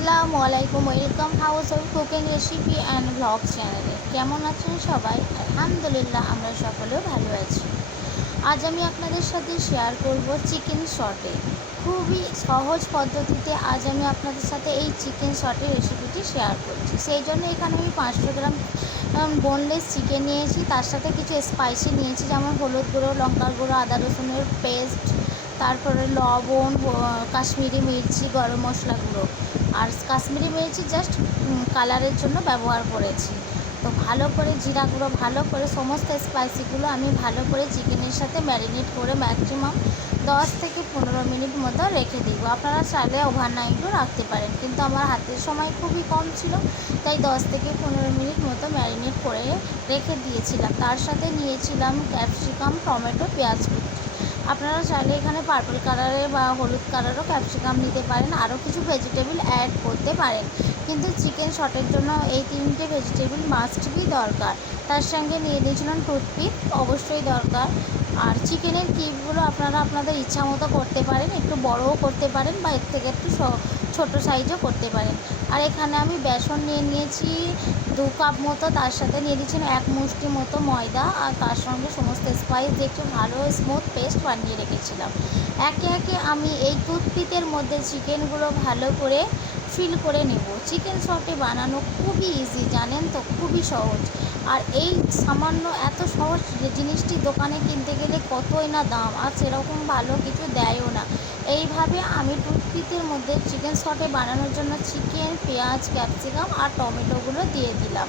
আসসালামু আলাইকুম, welcome house of cooking recipe and blog চ্যানেলে। কেমন আছেন সবাই? আলহামদুলিল্লাহ, আমরা সকলেও ভালো আছি। আজ আমি আপনাদের সাথে শেয়ার করব চিকেন সটে। খুবই সহজ পদ্ধতিতে আজ আমি আপনাদের সাথে এই চিকেন সটে রেসিপিটি শেয়ার করছি। সেই জন্য এখানে আমি 500 গ্রাম বোনলেস চিকেন নিয়েছি, তার সাথে কিছু স্পাইসি নিয়েছি, যেমন হলুদ গুঁড়ো, লঙ্কার গুঁড়ো, আদা রসুনের পেস্ট, তারপরে লবণ, কাশ্মীরি মির্চি, গরম মশলা গুঁড়ো। আর কাশ্মীরি মির্চি জাস্ট কালারের জন্য ব্যবহার করেছি। তো ভালো করে জিরা গুঁড়ো, ভালো করে সমস্ত স্পাইসিগুলো আমি ভালো করে চিকেনের সাথে ম্যারিনেট করে ম্যাক্সিমাম 10 থেকে 15 মিনিট মতো রেখে দিব। আপনারা চাইলে ওভারনাইটও রাখতে পারেন, কিন্তু আমার হাতের সময় খুবই কম ছিল, তাই 10 থেকে 15 মিনিট মতো ম্যারিনেট করে রেখে দিয়েছিলাম। তার সাথে নিয়েছিলাম ক্যাপসিকাম, টমেটো, পেঁয়াজ কুচি। আপনারা চাইলে এখানে পার্পল কালারে বা হলুদ কালারও ক্যাপসিকাম নিতে পারেন, আরও কিছু ভেজিটেবল অ্যাড করতে পারেন, কিন্তু চিকেন শটের জন্য এই 3টে ভেজিটেবল মাস্ট বি দরকার। তার সঙ্গে নিয়ে নিয়েছিলাম টুথপিক, অবশ্যই দরকার। আর চিকেনের কিউবগুলো আপনারা আপনাদের ইচ্ছা মতো করতে পারেন, একটু বড়ও করতে পারেন বা এর থেকে একটু ছোটো সাইজও করতে পারেন। আর এখানে আমি বেসন নিয়ে নিয়েছি 2 কাপ মতো, তার সাথে নিয়ে দিয়েছিলাম 1 মুষ্টি মতো ময়দা, আর তার সঙ্গে সমস্ত স্পাইস দিয়ে একটু ভালো স্মুথ পেস্ট বানিয়ে রেখেছিলাম। একে একে আমি এই টুথপিকের মধ্যে চিকেনগুলো ভালো করে ফিল করে নেব। চিকেন শটে বানানো খুবই ইজি, জানেন তো, খুবই সহজ। আর এই সামান্য এত সহজ জিনিসটি দোকানে কিনতে গেলে কতই না দাম, আর সেরকম ভালো কিছু দেয়ও না। এইভাবে আমি টুথপিকের মধ্যে চিকেন শটে বানানোর জন্য চিকেন, পেঁয়াজ, ক্যাপসিকাম আর টমেটোগুলো দিয়ে দিলাম।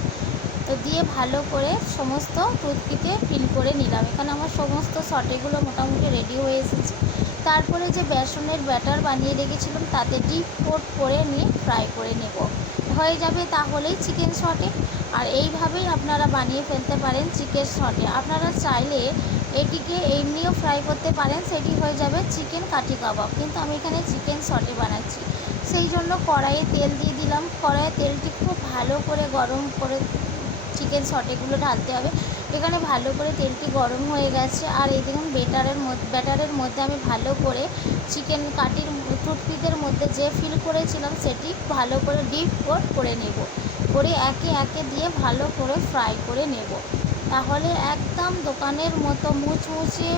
তো দিয়ে ভালো করে সমস্ত টুথপিকে ফিল করে নিলাম। এখানে আমার সমস্ত শটেগুলো মোটামুটি রেডি হয়ে এসেছে। তারপরে যে বেসনের ব্যাটার বানিয়ে রেখেছিলাম তাতে ডিপ কোট করে নিয়ে ফ্রাই করে নেব, হয়ে যাবে তাহলেই চিকেন শটে। আর এইভাবেই আপনারা বানিয়ে ফেলতে পারেন চিকেন শটে। আপনারা চাইলে এটিকে এমনিও ফ্রাই করতে পারেন, সেটি হয়ে যাবে চিকেন কাঠি কাবাব, কিন্তু আমি এখানে চিকেন শটে বানাচ্ছি। সেই জন্য কড়াইয়ে তেল দিয়ে দিলাম। কড়াইয়ে তেলটি খুব ভালো করে গরম করে চিকেন শটেগুলো ঢালতে হবে। এখানে ভালো করে তেলটি গরম হয়ে গেছে, আর এই দেখুন ব্যাটারের মধ্যে আমি ভালো করে চিকেন কাটির টুথপিকের মধ্যে যে ফিল করেছিলাম সেটি ভালো করে ডিপ কোট করে নেব, করে একে একে দিয়ে ভালো করে ফ্রাই করে নেব। তাহলে একদম দোকানের মতো মুচমুচে,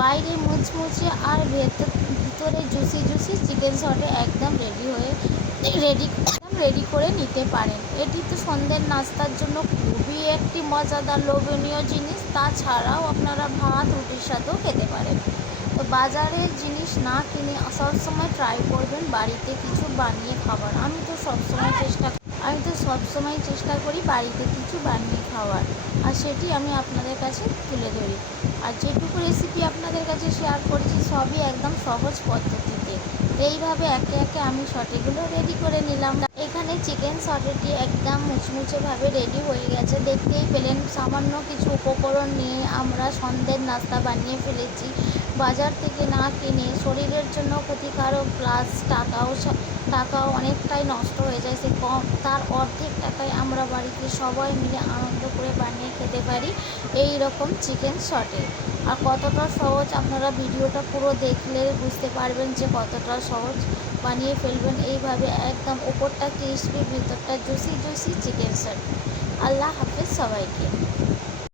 বাইরে মুচমুচে আর ভিতরে জুসি জুসি চিকেন শটে একদম রেডি করে নিতে পারেন। এটি তো সন্ধ্যের নাস্তার জন্য খুবই একটি মজাদার লোভনীয় জিনিস। তাছাড়াও আপনারা ভাত রুটির সাথেও খেতে পারেন। তো বাজারের জিনিস না কিনে সবসময় ট্রাই করবেন বাড়িতে কিছু বানিয়ে খাবার। আমি তো সবসময় চেষ্টা করি বাড়িতে কিছু বানিয়ে খাওয়ার, আর সেটি আমি আপনাদের কাছে তুলে ধরি। আর যেটুকু রেসিপি আপনাদের কাছে শেয়ার করেছি সবই একদম সহজ পদ্ধতিতে। এইভাবে একে একে আমি শটেগুলো রেডি করে নিলাম। এখানে চিকেন শটেটি একদম মুচমুচেভাবে রেডি হয়ে গেছে, দেখতেই পেলেন। সামান্য কিছু উপকরণ নিয়ে আমরা সন্ধ্যের নাস্তা বানিয়ে ফেলেছি। বাজার থেকে না কিনে শরীরের জন্য ক্ষতিকারক, প্লাস টাকাও অনেকটাই নষ্ট হয়ে যায়। সে কম, তার অর্ধেক টাকায় আমরা বাড়িতে সবাই মিলে আনন্দ করে বানিয়ে খেতে পারি এই রকম চিকেন শটে। আর কতটা সহজ, আপনারা ভিডিওটা পুরো দেখলে বুঝতে পারবেন যে কতটা সহজ। বানিয়ে ফেলবেন এইভাবে, একদম ওপরটা ক্রিসপি, ভিতরটা জুসি জুসি চিকেন শট। আল্লাহ হাফেজ সবাইকে।